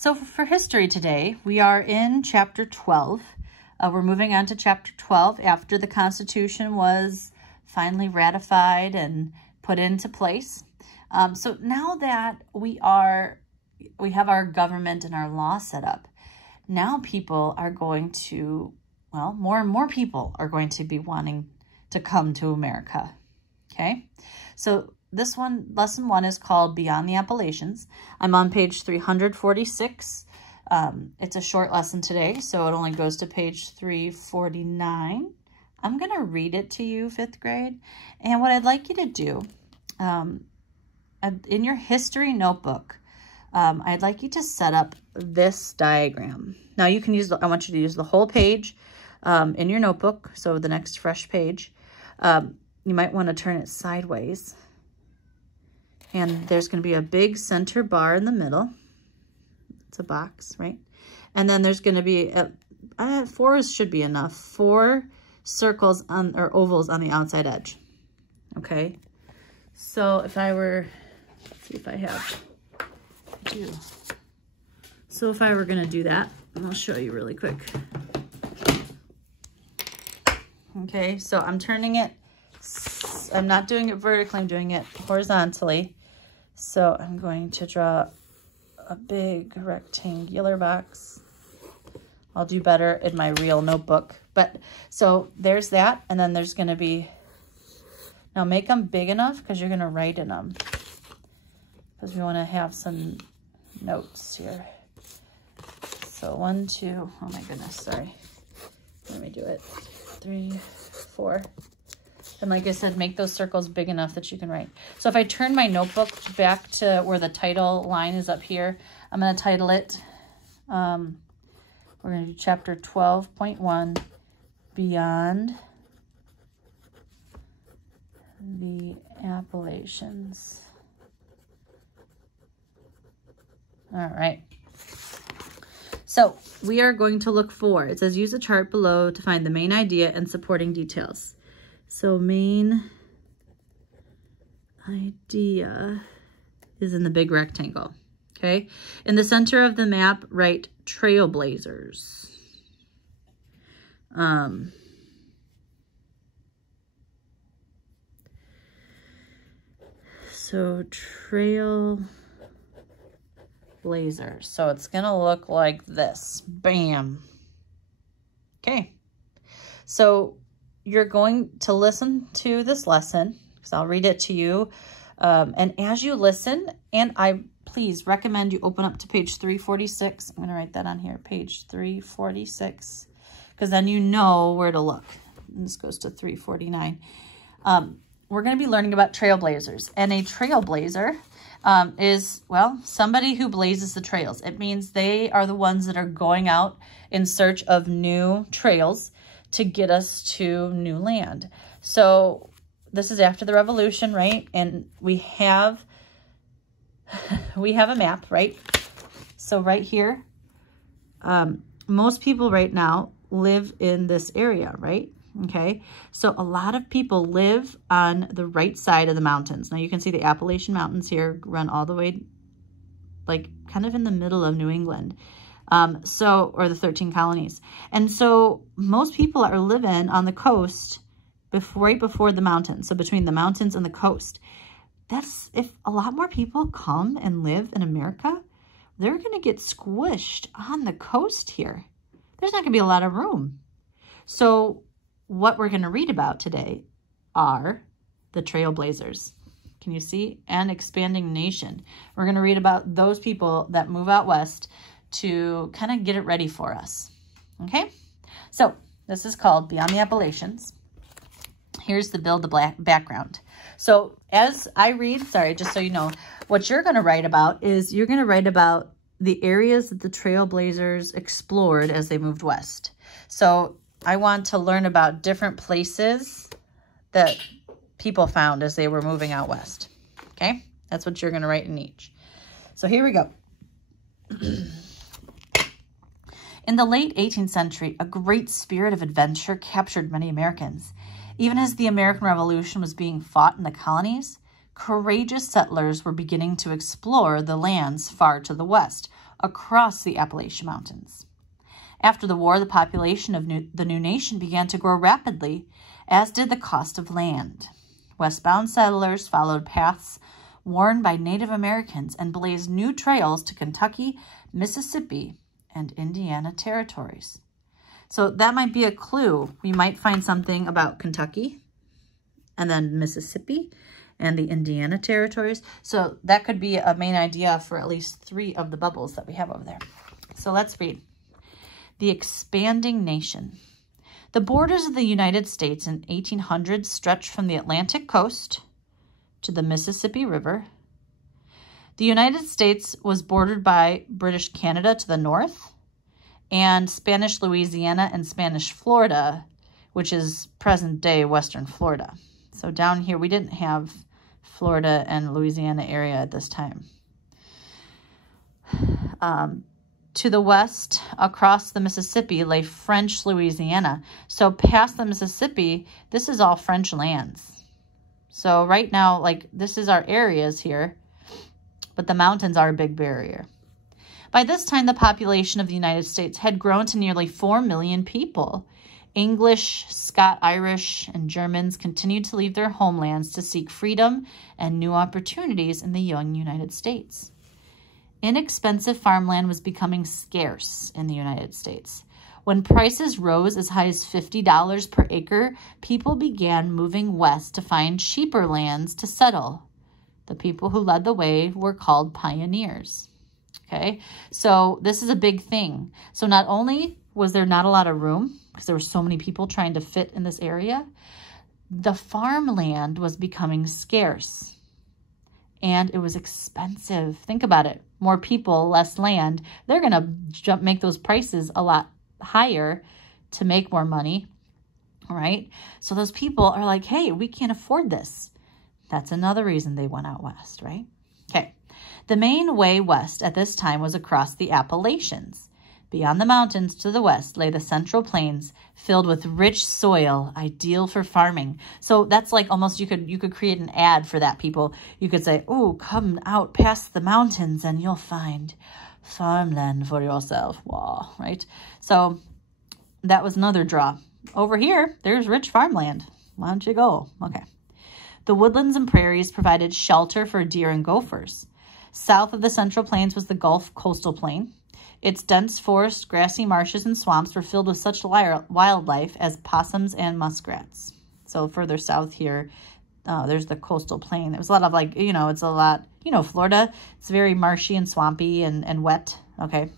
So for history today, we are in chapter 12. We're moving on to chapter 12 after the Constitution was finally ratified and put into place. So now that we have our government and our law set up, now people are going to, well, more and more people are going to be wanting to come to America. Okay, so this one, lesson 1 is called Beyond the Appalachians. I'm on page 346. It's a short lesson today, so it only goes to page 349. I'm going to read it to you, 5th grade. And what I'd like you to do, in your history notebook, I'd like you to set up this diagram. Now you can use, I want you to use the whole page in your notebook, so the next fresh page. You might want to turn it sideways. And there's going to be a big center bar in the middle. It's a box, right? And then there's going to be, 4 should be enough, 4 circles or ovals on the outside edge. Okay? So if I were, let's see if I have, so if I were going to do that, I'll show you really quick. Okay, so I'm turning it, I'm not doing it vertically, I'm doing it horizontally. So I'm going to draw a big rectangular box. I'll do better in my real notebook. But so there's that, and then there's going to be, now make them big enough because you're going to write in them. Because we want to have some notes here. So 1, 2, oh my goodness, sorry. Let me do it. 3, 4. And like I said, make those circles big enough that you can write. So if I turn my notebook back to where the title line is up here, I'm going to title it, we're going to do chapter 12.1, Beyond the Appalachians. All right. So we are going to look for, it says use a chart below to find the main idea and supporting details. So main idea is in the big rectangle, okay? In the center of the map, write trailblazers. So trailblazers. So it's gonna look like this, bam. Okay, so you're going to listen to this lesson because I'll read it to you. And as you listen, and I please recommend you open up to page 346. I'm going to write that on here, page 346, because then you know where to look. And this goes to 349. We're going to be learning about trailblazers. And a trailblazer is, well, somebody who blazes the trails. It means they are the ones that are going out in search of new trails to get us to new land. So this is after the revolution, right? And we have a map, right? So right here, most people right now live in this area, right? Okay, so a lot of people live on the right side of the mountains. Now you can see the Appalachian Mountains here run all the way, like kind of in the middle of New England. Or the 13 colonies. And so most people are living on the coast right before the mountains. So between the mountains and the coast. That's, if a lot more people come and live in America, they're going to get squished on the coast here. There's not going to be a lot of room. So what we're going to read about today are the trailblazers. Can you see? An expanding nation. We're going to read about those people that move out west to kind of get it ready for us. Okay, so this is called Beyond the Appalachians. Here's the background. So as I read, sorry, just so you know, what you're going to write about is you're going to write about the areas that the trailblazers explored as they moved west. So I want to learn about different places that people found as they were moving out west. Okay, that's what you're going to write in each. So here we go. In the late 18th century, a great spirit of adventure captured many Americans. Even as the American Revolution was being fought in the colonies, courageous settlers were beginning to explore the lands far to the west, across the Appalachian Mountains. After the war, the population of the new nation began to grow rapidly, as did the cost of land. Westbound settlers followed paths worn by Native Americans and blazed new trails to Kentucky, Mississippi, and Indiana territories. So that might be a clue. We might find something about Kentucky and then Mississippi and the Indiana territories. So that could be a main idea for at least 3 of the bubbles that we have over there. So let's read. The expanding nation. The borders of the United States in 1800 stretched from the Atlantic coast to the Mississippi River. The United States was bordered by British Canada to the north and Spanish Louisiana and Spanish Florida, which is present-day Western Florida. So down here, we didn't have Florida and Louisiana area at this time. To the west, across the Mississippi, lay French Louisiana. So past the Mississippi, this is all French lands. So right now, like, this is our areas here, but the mountains are a big barrier. By this time, the population of the United States had grown to nearly 4 million people. English, Scot-Irish, and Germans continued to leave their homelands to seek freedom and new opportunities in the young United States. Inexpensive farmland was becoming scarce in the United States. When prices rose as high as $50 per acre, people began moving west to find cheaper lands to settle. The people who led the way were called pioneers. Okay, so this is a big thing. So not only was there not a lot of room, because there were so many people trying to fit in this area, the farmland was becoming scarce. And it was expensive. Think about it. More people, less land. They're going to make those prices a lot higher to make more money. All right. So those people are like, hey, we can't afford this. That's another reason they went out west, right? Okay. The main way west at this time was across the Appalachians. Beyond the mountains to the west lay the Central Plains, filled with rich soil, ideal for farming. So that's like almost you could create an ad for that, people. You could say, "Oh, come out past the mountains and you'll find farmland for yourself." Wow, right? So that was another draw. Over here, there's rich farmland. Why don't you go? Okay. The woodlands and prairies provided shelter for deer and gophers. South of the Central Plains was the Gulf Coastal Plain. Its dense forest, grassy marshes, and swamps were filled with such wildlife as possums and muskrats. So further south here, there's the coastal plain. There was a lot of it's a lot, Florida, it's very marshy and swampy and wet, okay?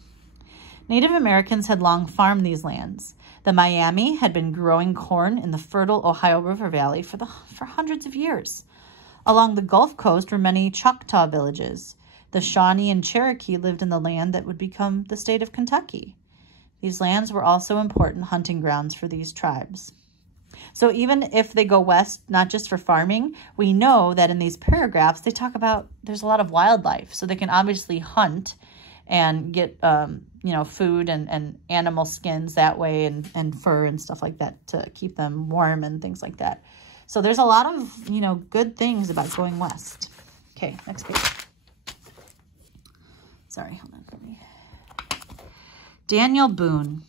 Native Americans had long farmed these lands. The Miami had been growing corn in the fertile Ohio River Valley for hundreds of years. Along the Gulf Coast were many Choctaw villages. The Shawnee and Cherokee lived in the land that would become the state of Kentucky. These lands were also important hunting grounds for these tribes. So even if they go west, not just for farming, we know that in these paragraphs, they talk about there's a lot of wildlife. So they can obviously hunt and get, food and animal skins that way and fur and stuff like that to keep them warm and things like that. So there's a lot of, good things about going west. Okay, next page. Sorry, hold on for me. Daniel Boone.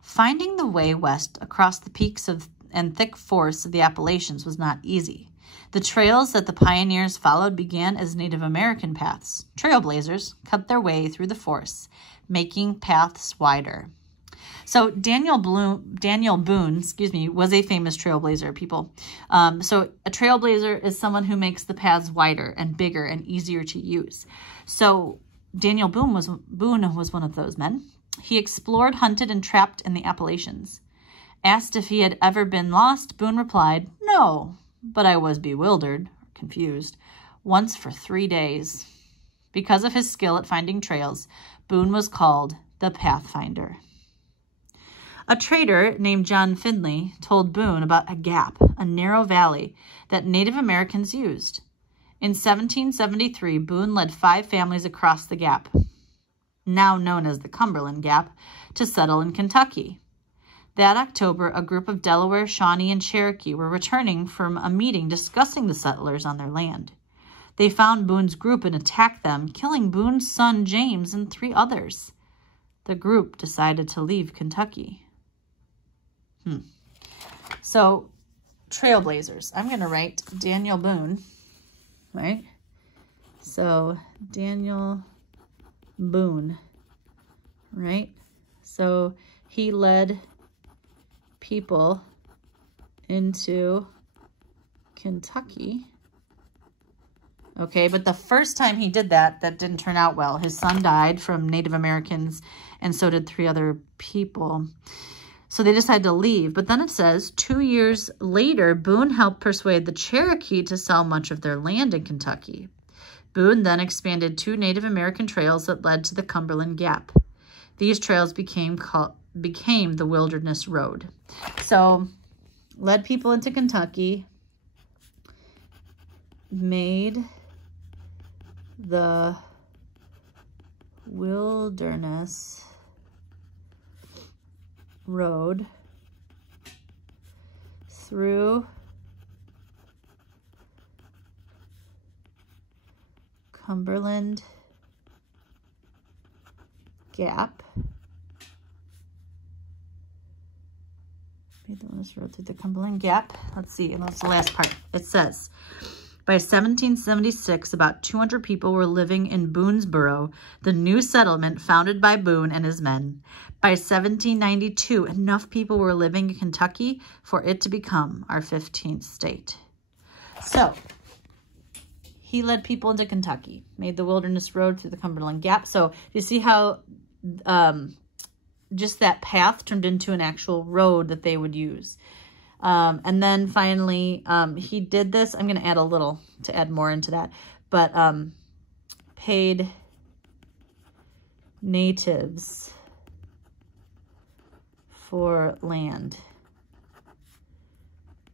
Finding the way west across the peaks and thick forests of the Appalachians was not easy. The trails that the pioneers followed began as Native American paths. Trailblazers cut their way through the forests, making paths wider. So Daniel Boone, was a famous trailblazer, people. So a trailblazer is someone who makes the paths wider and bigger and easier to use. So Daniel Boone was one of those men. He explored, hunted, and trapped in the Appalachians. Asked if he had ever been lost, Boone replied, "No, but I was bewildered, confused, once for 3 days." Because of his skill at finding trails, Boone was called the Pathfinder. A trader named John Findlay told Boone about a gap, a narrow valley, that Native Americans used. In 1773, Boone led 5 families across the gap, now known as the Cumberland Gap, to settle in Kentucky. That October, a group of Delaware, Shawnee, and Cherokee were returning from a meeting discussing the settlers on their land. They found Boone's group and attacked them, killing Boone's son James and 3 others. The group decided to leave Kentucky. So, trailblazers. I'm going to write Daniel Boone, right? So, Daniel Boone, right? So, he led people into Kentucky. Okay, but the first time he did that, that didn't turn out well. His son died from Native Americans, and so did 3 other people. So they decided to leave. But then it says, 2 years later, Boone helped persuade the Cherokee to sell much of their land in Kentucky. Boone then expanded 2 Native American trails that led to the Cumberland Gap. These trails became the Wilderness Road. So, led people into Kentucky, made the Wilderness Road through Cumberland Gap. Made the Wilderness Road through the Cumberland Gap. Let's see, and that's the last part. It says, by 1776, about 200 people were living in Boonesboro, the new settlement founded by Boone and his men. By 1792, enough people were living in Kentucky for it to become our 15th state. So, he led people into Kentucky, made the Wilderness Road through the Cumberland Gap. So, you see how just that path turned into an actual road that they would use. And then finally, he did this. I'm going to add a little to add more into that. But paid natives for land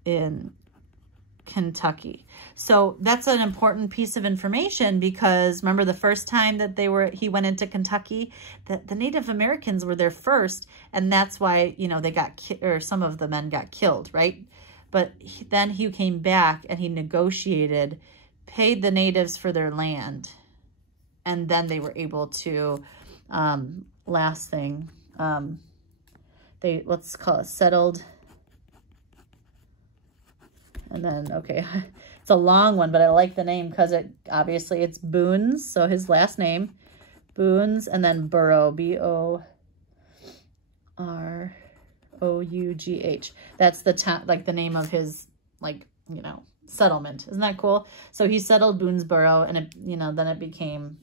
in Kentucky. So that's an important piece of information because remember the first time that he went into Kentucky, the Native Americans were there first, and that's why, you know, they got some of the men got killed, right? But then he came back and he negotiated, paid the natives for their land, and then they were able to, last thing, let's call it settled. And then, okay, it's a long one, but I like the name because obviously it's Boone's. So his last name, Boone's, and then Borough, B-O-R-O-U-G-H. That's the town, like the name of his, like, you know, settlement. Isn't that cool? So he settled Boonesboro, and it, you know, then it became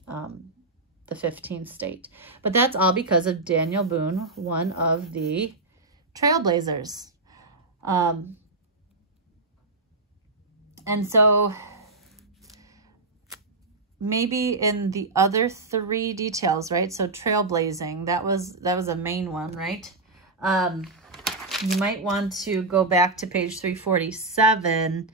the 15th state. But that's all because of Daniel Boone, one of the trailblazers. And so maybe in the other 3 details, right? So trailblazing, that was a main one, right? You might want to go back to page 347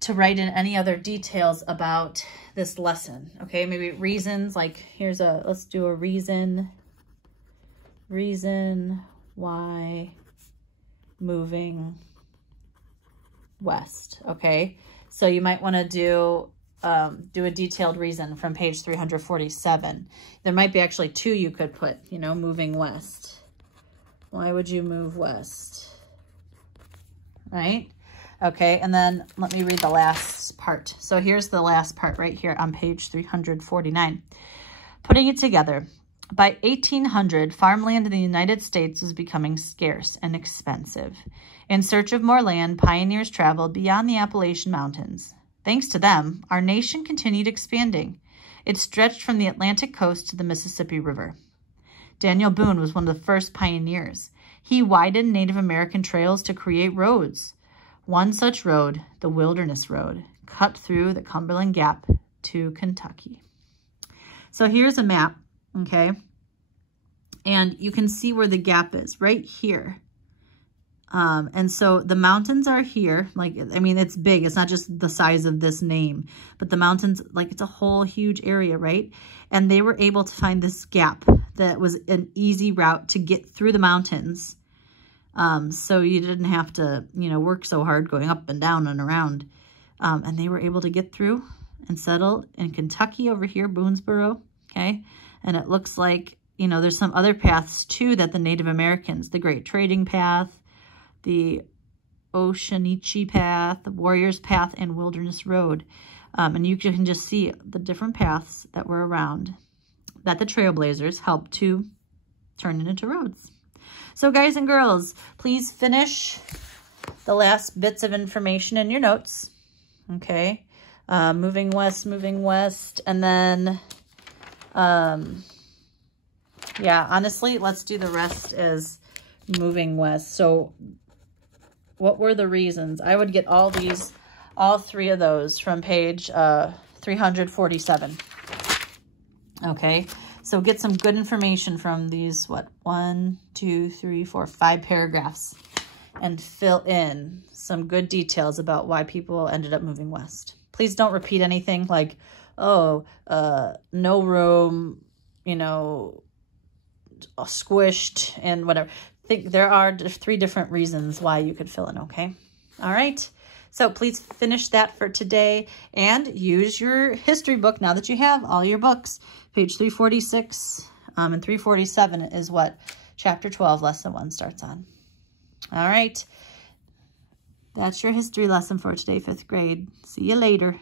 to write in any other details about this lesson, okay? Maybe reasons, like let's do a reason why moving west, okay? So you might want to do a detailed reason from page 347. There might be actually 2 you could put, you know, moving west. Why would you move west? Right? Okay, and then let me read the last part. So here's the last part right here on page 349. Putting it together. By 1800, farmland in the United States was becoming scarce and expensive. In search of more land, pioneers traveled beyond the Appalachian Mountains. Thanks to them, our nation continued expanding. It stretched from the Atlantic coast to the Mississippi River. Daniel Boone was one of the first pioneers. He widened Native American trails to create roads. One such road, the Wilderness Road, cut through the Cumberland Gap to Kentucky. So here's a map, okay? And you can see where the gap is, right here. And so the mountains are here. Like, I mean, it's big. It's not just the size of this name, but the mountains, like, it's a whole huge area, right? And they were able to find this gap that was an easy route to get through the mountains. So you didn't have to, you know, work so hard going up and down and around. And they were able to get through and settled in Kentucky over here, Boonesboro, okay? And it looks like, you know, there's some other paths too that the Native Americans, the Great Trading Path, the Oceanichi Path, the Warriors Path, and Wilderness Road. And you can just see the different paths that were around that the trailblazers helped to turn it into roads. So guys and girls, please finish the last bits of information in your notes. Okay. Moving west, and then, yeah, honestly, let's do the rest as moving west. So what were the reasons? I would get all three of those from page 347. Okay, so get some good information from these, what, 1, 2, 3, 4, 5 paragraphs, and fill in some good details about why people ended up moving west. Please don't repeat anything like, oh, no room, you know, squished and whatever. Think there are 3 different reasons why you could fill in, okay? All right. So please finish that for today and use your history book now that you have all your books. Page 346 and 347 is what chapter 12, lesson 1 starts on. All right. That's your history lesson for today, 5th grade. See you later.